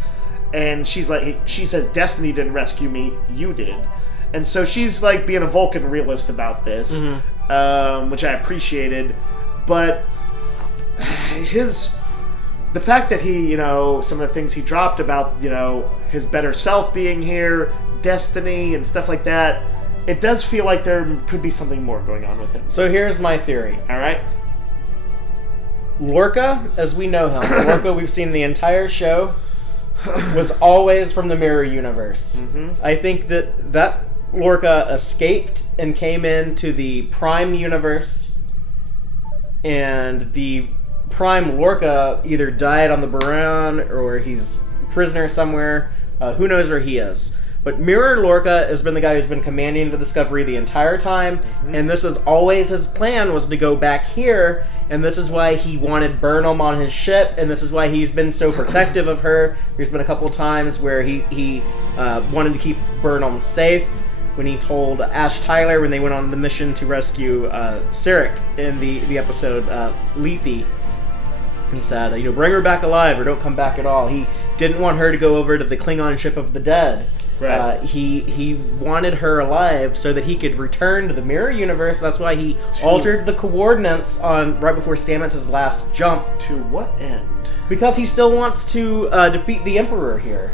And she says, destiny didn't rescue me, you did. And so she's like being a Vulcan realist about this, which I appreciated. But the fact that he, some of the things he dropped about, his better self being here, destiny and stuff like that, it does feel like there could be something more going on with him. So here's my theory. All right. Lorca, as we know him, Lorca we've seen the entire show, was always from the mirror universe. Mm-hmm. I think that Lorca escaped and came into the Prime universe, and the Prime Lorca either died on the Baron or he's a prisoner somewhere. Who knows where he is? But Mirror Lorca has been the guy who's been commanding the Discovery the entire time, and this was always his plan, was to go back here, and this is why he wanted Burnham on his ship, and this is why he's been so protective of her. There's been a couple times where he wanted to keep Burnham safe, when he told Ash Tyler when they went on the mission to rescue Sarek in the episode Lethe. He said, bring her back alive or don't come back at all. He didn't want her to go over to the Klingon ship of the dead. Right. He wanted her alive so that he could return to the mirror universe. That's why he altered the coordinates right before Stamets' last jump. To what end? Because he still wants to defeat the Emperor here.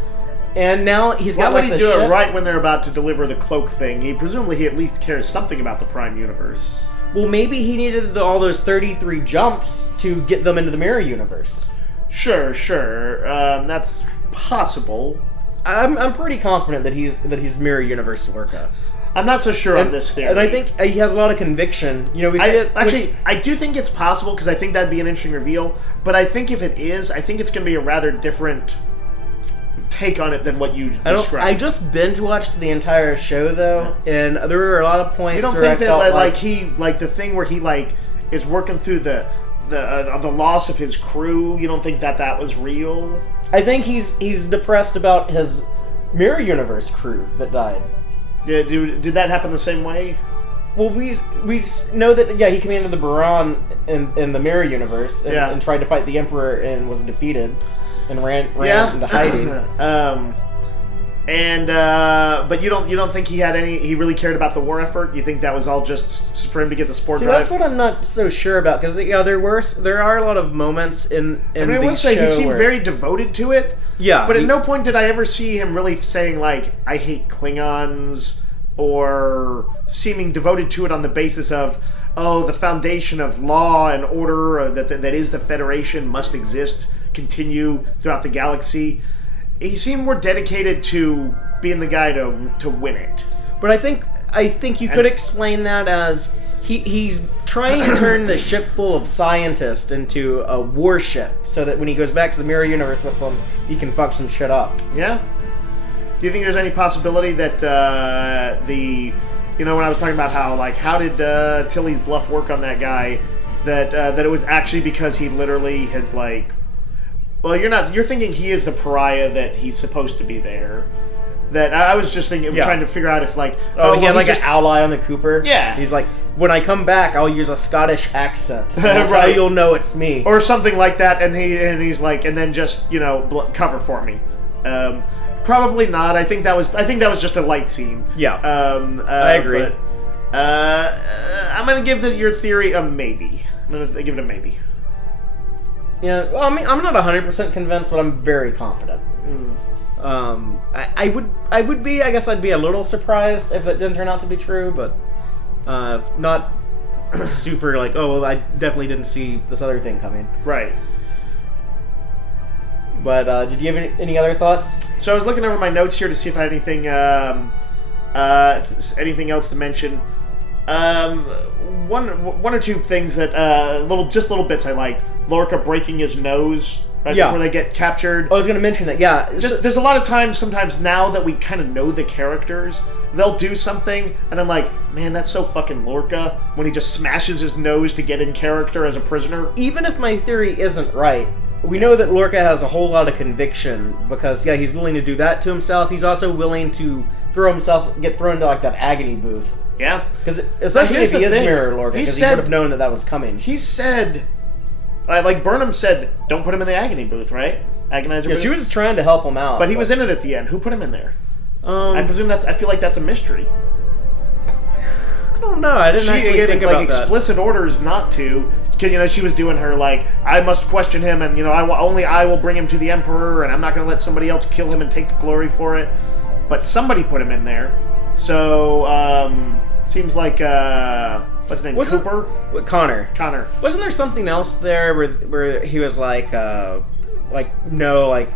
And now he's got Why like would the he do ship. it right when they're about to deliver the cloak thing? Presumably he at least cares something about the Prime universe. Well, maybe he needed all those 33 jumps to get them into the mirror universe. Sure. That's possible. I'm pretty confident that he's mirror universe Lorca. I'm not so sure on this theory. And I think he has a lot of conviction. We see it. Actually, I do think it's possible because I think that'd be an interesting reveal. But I think if it is, I think it's going to be a rather different take on it than what you described. I just binge watched the entire show though, and there were a lot of points. You don't where think I that felt the thing where he is working through the loss of his crew? You don't think that was real? I think he's depressed about his mirror universe crew that died. Did that happen the same way? Well, we know that he commanded the Baron in the mirror universe and tried to fight the Emperor and was defeated and ran into hiding. But you don't think he really cared about the war effort? You think that was all just for him to get the sport drive? That's what I'm not so sure about, because there are a lot of moments in the show. I will say he seemed very devoted to it. Yeah, but at no point did I ever see him really saying I hate Klingons, or seeming devoted to it on the basis of the foundation of law and order that is the Federation must continue throughout the galaxy. He seemed more dedicated to being the guy to win it. But I think you could explain that as he's trying to turn the ship full of scientists into a warship, so that when he goes back to the mirror universe with them, he can fuck some shit up. Yeah. Do you think there's any possibility that when I was talking about how did Tilly's bluff work on that guy, that it was actually because he literally had you're thinking he is the pariah, that he's supposed to be there. That I was just thinking, trying to figure out if he had an ally on the Cooper. Yeah, he's like, when I come back, I'll use a Scottish accent. That's right. How you'll know it's me, or something like that. And he's like, and then just cover for me. Probably not. I think that was just a light scene. Yeah. I agree. But, I'm gonna give your theory a maybe. I'm gonna give it a maybe. Yeah. Well, I mean, I'm not 100% convinced, but I'm very confident. I would be. I guess I'd be a little surprised if it didn't turn out to be true, but not super I definitely didn't see this other thing coming. Right. But did you have any other thoughts? So I was looking over my notes here to see if I had anything else to mention. One or two things that little bits I liked. Lorca breaking his nose before they get captured. I was going to mention that. Yeah, there's a lot of times. Sometimes now that we kind of know the characters, they'll do something, and I'm like, man, that's so fucking Lorca, when he just smashes his nose to get in character as a prisoner. Even if my theory isn't right, we know that Lorca has a whole lot of conviction, because he's willing to do that to himself. He's also willing to get thrown into that agony booth. Yeah, because especially if he is Mirror Lorca, because he would have known that was coming. He said, Burnham said, don't put him in the agony booth, right? Agonizer booth. She was trying to help him out, but he was in it at the end. Who put him in there? I presume I feel like that's a mystery. I don't know. I didn't actually think about explicit orders not to, because she was doing her I must question him, and only I will bring him to the Emperor, and I'm not going to let somebody else kill him and take the glory for it. But somebody put him in there. So, seems like, what's his name? Cooper? Connor. Connor. Wasn't there something else there where he was like, no, like,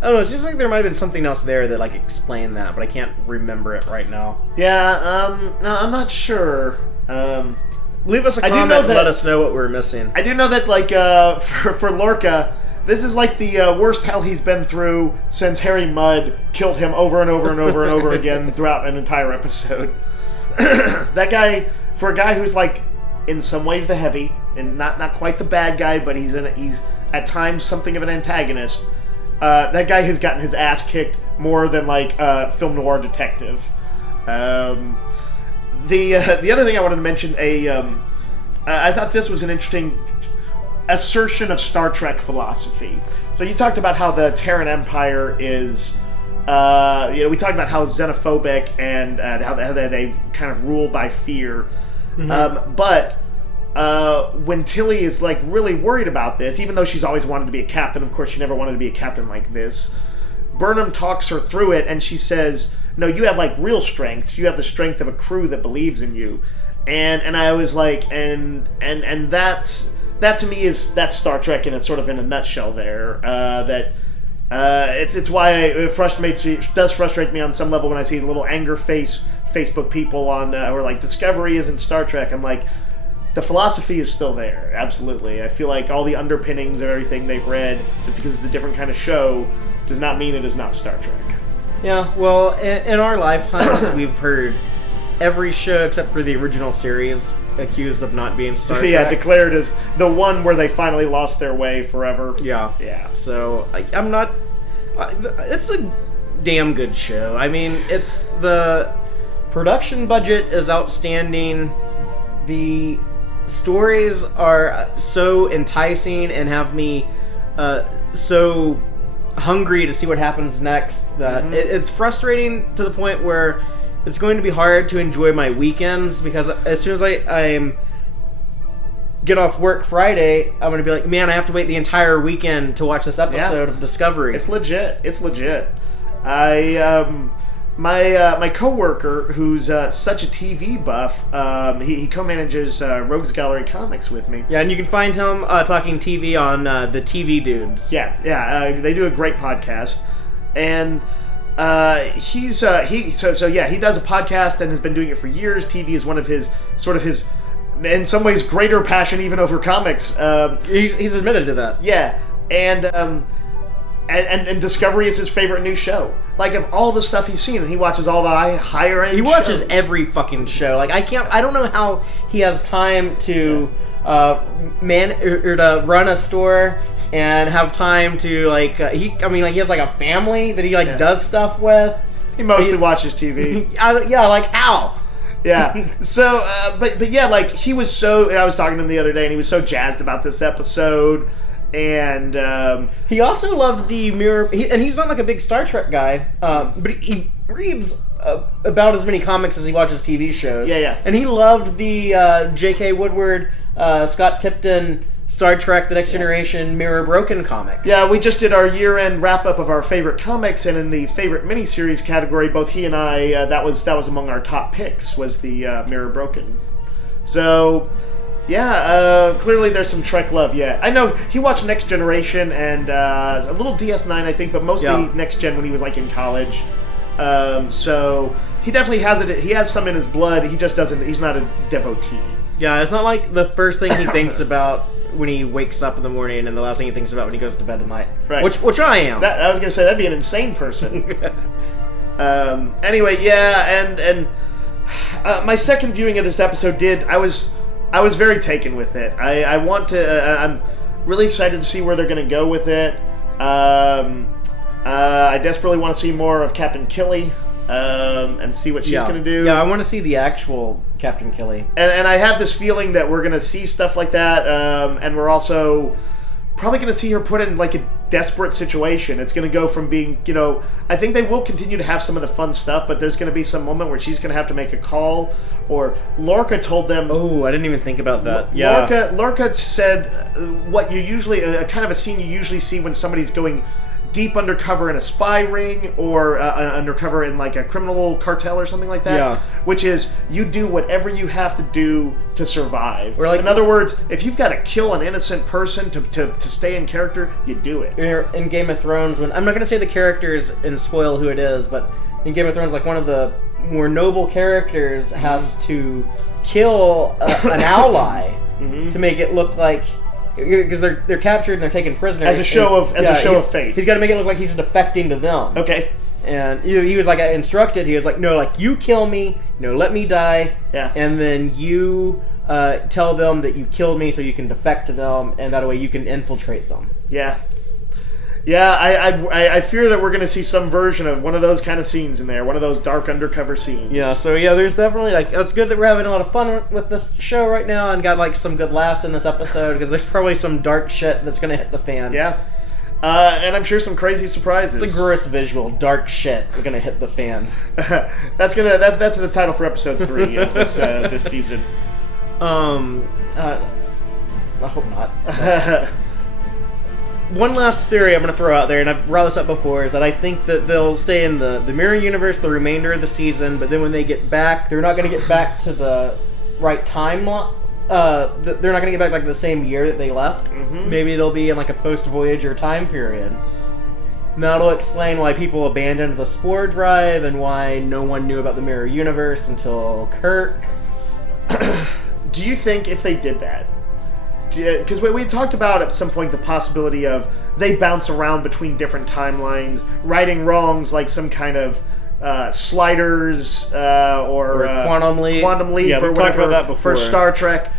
I don't know, it seems like there might have been something else there that, like, explained that, but I can't remember it right now. Yeah, no, I'm not sure. Leave us a comment and let us know what we're missing. I do know that, like, for Lorca, this is like the worst hell he's been through since Harry Mudd killed him over and over and over and over again throughout an entire episode. That guy, for a guy who's, like, in some ways the heavy, and not quite the bad guy, but he's at times something of an antagonist, that guy has gotten his ass kicked more than, like, film noir detective. The other thing I wanted to mention, I thought this was an interesting assertion of Star Trek philosophy. So you talked about how the Terran Empire is, we talked about how xenophobic and how they kind of rule by fear. Mm-hmm. But when Tilly is, like, really worried about this, even though she's always wanted to be a captain, of course she never wanted to be a captain like this, Burnham talks her through it, and she says, no, you have, like, real strength. You have the strength of a crew that believes in you. And I was like, and that to me that's Star Trek in a nutshell there. It's why it does frustrate me on some level when I see little anger face Facebook people on who are like, Discovery isn't Star Trek. I'm like, the philosophy is still there, absolutely. I feel like all the underpinnings of everything they've read, just because it's a different kind of show, does not mean it is not Star Trek. Yeah, well, in our lifetimes, we've heard every show except for the original series accused of not being Star Trek. Yeah, declared as the one where they finally lost their way forever. Yeah. Yeah. So, I'm not... it's a damn good show. I mean, it's... The production budget is outstanding. The stories are so enticing and have me so hungry to see what happens next that it's frustrating to the point where it's going to be hard to enjoy my weekends, because as soon as I get off work Friday, I'm going to be like, man, I have to wait the entire weekend to watch this episode of Discovery. It's legit. My coworker, who's such a TV buff, he co-manages Rogues Gallery Comics with me. Yeah, and you can find him talking TV on the TV Dudes. Yeah, they do a great podcast, and he does a podcast and has been doing it for years. TV is one of his in some ways greater passion even over comics. He's admitted to that. Yeah, and Discovery is his favorite new show. Like, of all the stuff he's seen, and he watches all the higher end shows. He watches every fucking show. Like, I don't know how he has time to to run a store and have time to, like, he has, like, a family that he, like, does stuff with. He mostly watches TV. Like, how? Yeah. So, but yeah, like, he was so... I was talking to him the other day, and he was so jazzed about this episode. And he also loved the Mirror, and he's not like a big Star Trek guy, but he reads about as many comics as he watches TV shows. Yeah. And he loved the J.K. Woodward, Scott Tipton, Star Trek: The Next Generation Mirror Broken comic. Yeah, we just did our year-end wrap-up of our favorite comics, and in the favorite miniseries category, both he and I, that was among our top picks, was the Mirror Broken. So... yeah, clearly there's some Trek love, yeah. I know he watched Next Generation and a little DS9, I think, but mostly Next Gen when he was, like, in college. So he definitely has it. He has some in his blood. He just doesn't, he's not a devotee. Yeah, it's not like the first thing he thinks about when he wakes up in the morning and the last thing he thinks about when he goes to bed at night. Right. Which I am. I was going to say, that'd be an insane person. Anyway, yeah, and my second viewing of this episode I was very taken with it. I'm really excited to see where they're going to go with it. I desperately want to see more of Captain Killy and see what she's going to do. Yeah, I want to see the actual Captain Killy. And I have this feeling that we're going to see stuff like that, and we're also probably going to see her put in, like, a desperate situation. It's going to go from being, I think they will continue to have some of the fun stuff, but there's going to be some moment where she's going to have to make a call, or Lorca told them... Oh, I didn't even think about that. Yeah. Lorca said what you usually, kind of a scene you usually see when somebody's going deep undercover in a spy ring or undercover in like a criminal cartel or something like that. Yeah. Which is you do whatever you have to do to survive. Or like, in other words, if you've got to kill an innocent person to stay in character, you do it. In Game of Thrones, when I'm not going to say the characters and spoil who it is, but in Game of Thrones, like one of the more noble characters has to kill an ally to make it look like. Because they're captured and they're taken prisoner as a show of faith. He's got to make it look like he's defecting to them. Okay. And he was like instructed. He was like, no, like you kill me, let me die. Yeah. And then you tell them that you killed me, so you can defect to them, and that way you can infiltrate them. Yeah. Yeah, I fear that we're going to see some version of one of those kind of scenes in there, one of those dark undercover scenes. Yeah, so there's definitely, like, it's good that we're having a lot of fun with this show right now and got, like, some good laughs in this episode, because there's probably some dark shit that's going to hit the fan. Yeah. And I'm sure some crazy surprises. It's a gross visual. Dark shit is going to hit the fan. That's the title for episode 3 of this season. I hope not. One last theory I'm going to throw out there, and I've brought this up before, is that I think that they'll stay in the mirror universe the remainder of the season, but then when they get back, they're not going to get back to the right time. They're not going to get back like the same year that they left. Mm-hmm. Maybe they'll be in like a post-Voyager time period. And that'll explain why people abandoned the spore drive and why no one knew about the mirror universe until Kirk. Do you think if they did that, because we talked about at some point the possibility of they bounce around between different timelines, righting wrongs like some kind of sliders or quantum leap or talked about that before. For Star Trek.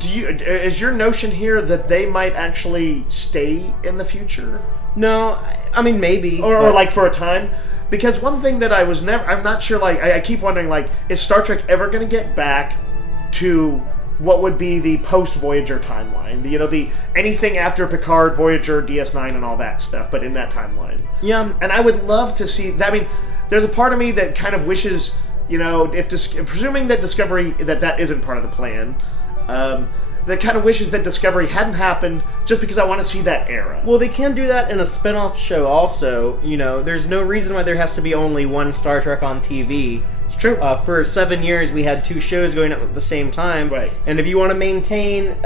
Is your notion here that they might actually stay in the future? No, I mean maybe, or like for a time. Because one thing that I'm not sure. Like I keep wondering, like, is Star Trek ever going to get back to what would be the post-Voyager timeline? The anything after Picard, Voyager, DS9, and all that stuff, but in that timeline. Yeah. And I would love to see that. I mean, there's a part of me that kind of wishes, presuming that Discovery, that isn't part of the plan, that kind of wishes that Discovery hadn't happened, just because I want to see that era. Well, they can do that in a spin-off show also. There's no reason why there has to be only one Star Trek on TV. It's true. For 7 years, we had 2 shows going up at the same time. Right. And if you want to maintain,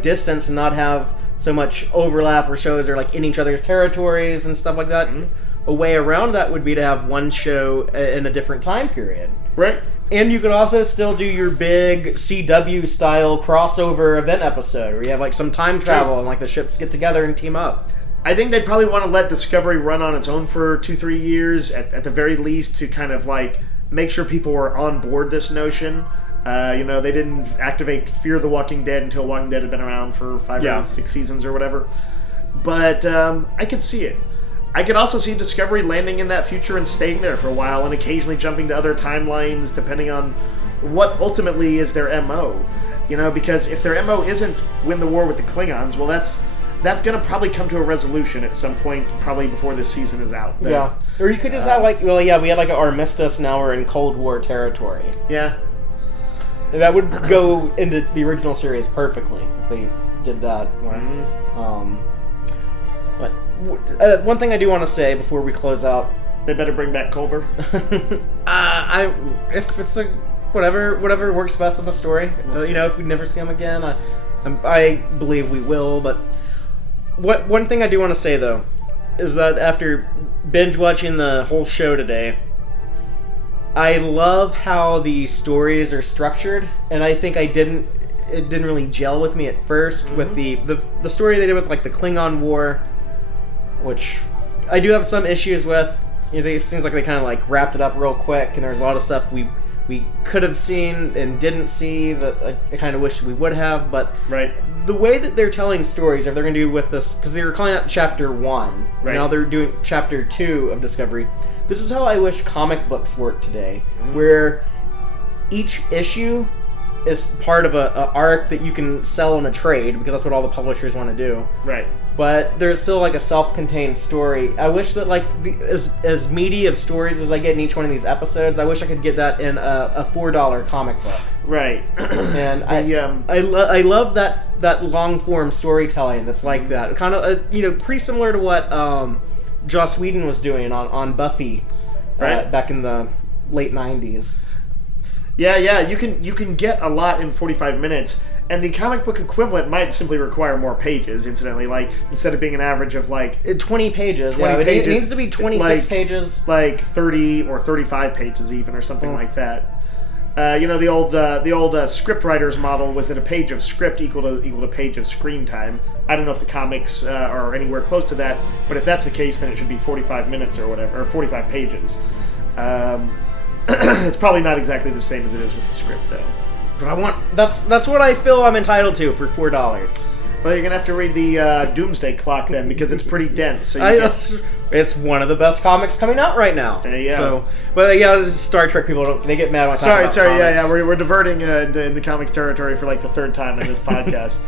distance and not have so much overlap where shows are like in each other's territories and stuff like that, a way around that would be to have one show in a different time period. Right. And you could also still do your big CW-style crossover event episode where you have like some time travel and like the ships get together and team up. I think they'd probably want to let Discovery run on its own for 2-3 years at the very least, to kind of like make sure people were on board this notion. They didn't activate Fear the Walking Dead until Walking Dead had been around for 5 or 6 seasons or whatever. But I could see it. I could also see Discovery landing in that future and staying there for a while and occasionally jumping to other timelines depending on what ultimately is their MO. Because if their MO isn't win the war with the Klingons, well, that's going to probably come to a resolution at some point, probably before this season is out. Yeah. Or you could just have we had like an armistice, now we're in Cold War territory. Yeah. And that would go into the original series perfectly if they did that. But one thing I do want to say before we close out, they better bring back Culber. If it's whatever works best in the story. If we never see him again, I believe we will. But one thing I do want to say though is that after binge watching the whole show today, I love how the stories are structured, and I think it didn't really gel with me at first with the story they did with like the Klingon War, which I do have some issues with. It seems like they kind of like wrapped it up real quick, and there's a lot of stuff we could have seen and didn't see that I kind of wish we would have. But the way that they're telling stories, if they're going to do with this, because they were calling it Chapter 1, now they're doing Chapter 2 of Discovery. This is how I wish comic books work today, where each issue is part of a arc that you can sell in a trade, because that's what all the publishers want to do. Right. But there's still like a self-contained story. I wish that like as meaty of stories as I get in each one of these episodes, I wish I could get that in a $4 comic book. Right. And I love that long form storytelling that's like that. Kind of pretty similar to what Joss Whedon was doing on Buffy, right, back in the late 90s. Yeah, you can get a lot in 45 minutes, and the comic book equivalent might simply require more pages, incidentally, like, instead of being an average of, like... 20 pages, 20 pages, it needs to be 26 pages. Like 30 or 35 pages even, or something like that. The old script writer's model was that a page of script equal to a page of screen time. I don't know if the comics are anywhere close to that, but if that's the case, then it should be 45 minutes or whatever, or 45 pages. It's probably not exactly the same as it is with the script, though. But that's what I feel I'm entitled to for $4. Well, you're gonna have to read the Doomsday Clock then, because it's pretty dense. So it's one of the best comics coming out right now. There you go. So, but yeah, this is Star Trek people they get mad when I talk about sorry, comics. yeah, we're diverting into comics territory for like the third time in this podcast.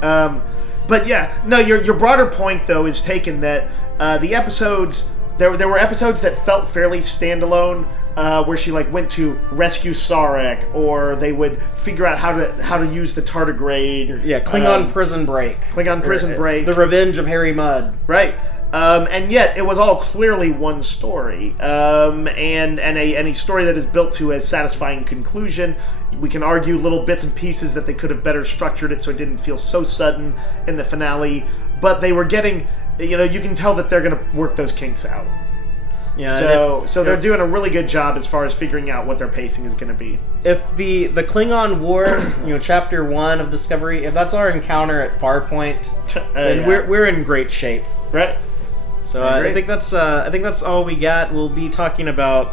But yeah, no, your broader point though is taken that the episodes. There were episodes that felt fairly standalone, where she like went to rescue Sarek, or they would figure out how to use the tardigrade. Yeah, Klingon Prison Break. Klingon Prison Break. The Revenge of Harry Mudd. Right. And yet it was all clearly one story, and a story that is built to a satisfying conclusion. We can argue little bits and pieces that they could have better structured it so it didn't feel so sudden in the finale, but they were getting. You can tell that they're going to work those kinks out. Yeah. So they're doing a really good job as far as figuring out what their pacing is going to be. If the Klingon War, Chapter 1 of Discovery, if that's our encounter at Farpoint, then we're in great shape. Right. So I think that's all we got. We'll be talking about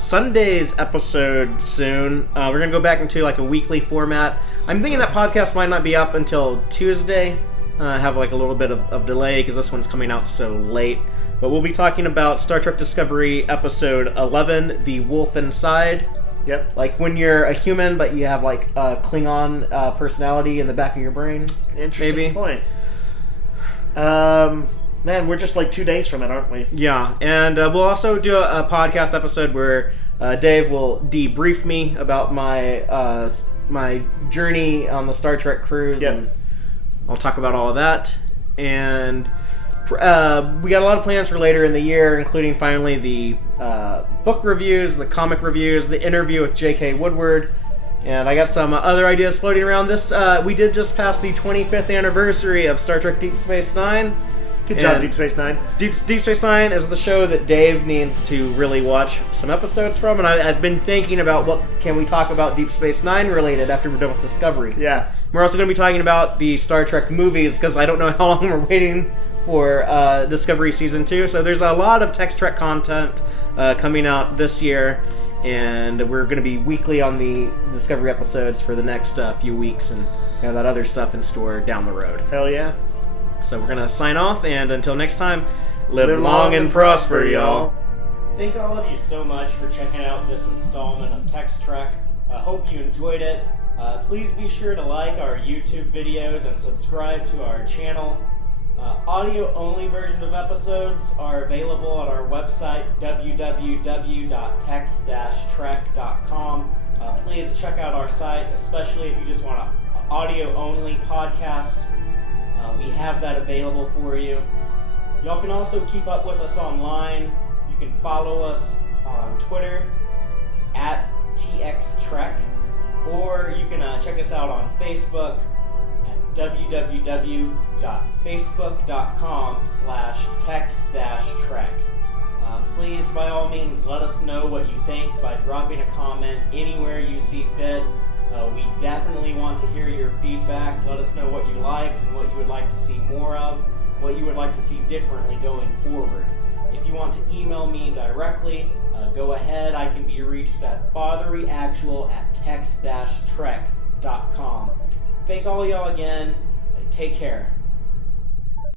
Sunday's episode soon. We're gonna go back into like a weekly format. I'm thinking that podcast might not be up until Tuesday. Have like a little bit of delay because this one's coming out so late. But we'll be talking about Star Trek Discovery episode 11, The Wolf Inside. Yep. Like when you're a human but you have like a Klingon personality in the back of your brain. Interesting point. Man, we're just like 2 days from it, aren't we? Yeah, and we'll also do a podcast episode where Dave will debrief me about my my journey on the Star Trek cruise, and I'll talk about all of that. And we got a lot of plans for later in the year, including finally the book reviews, the comic reviews, the interview with J.K. Woodward, and I got some other ideas floating around. We did just pass the 25th anniversary of Star Trek Deep Space Nine. Good job, Deep Space Nine. Deep Space Nine is the show that Dave needs to really watch some episodes from, and I've been thinking about what can we talk about Deep Space Nine related after we're done with Discovery. Yeah. We're also going to be talking about the Star Trek movies, because I don't know how long we're waiting for Discovery Season 2, so there's a lot of Tex-Trek content coming out this year, and we're going to be weekly on the Discovery episodes for the next few weeks, and that other stuff in store down the road. Hell yeah. So we're going to sign off, and until next time, live long and prosper, y'all. Thank all of you so much for checking out this installment of Tex-Trek. I hope you enjoyed it. Please be sure to like our YouTube videos and subscribe to our channel. Audio-only version of episodes are available on our website, www.tex-trek.com. Please check out our site, especially if you just want an audio-only podcast. We have that available for you. Y'all can also keep up with us online. You can follow us on Twitter at TXTrek, or you can check us out on Facebook at www.facebook.com/tex-trek. Please, by all means, let us know what you think by dropping a comment anywhere you see fit. We definitely want to hear your feedback. Let us know what you liked and what you would like to see more of, what you would like to see differently going forward. If you want to email me directly, go ahead. I can be reached at fathereeactual@tex-trek.com. Thank all y'all again. Take care.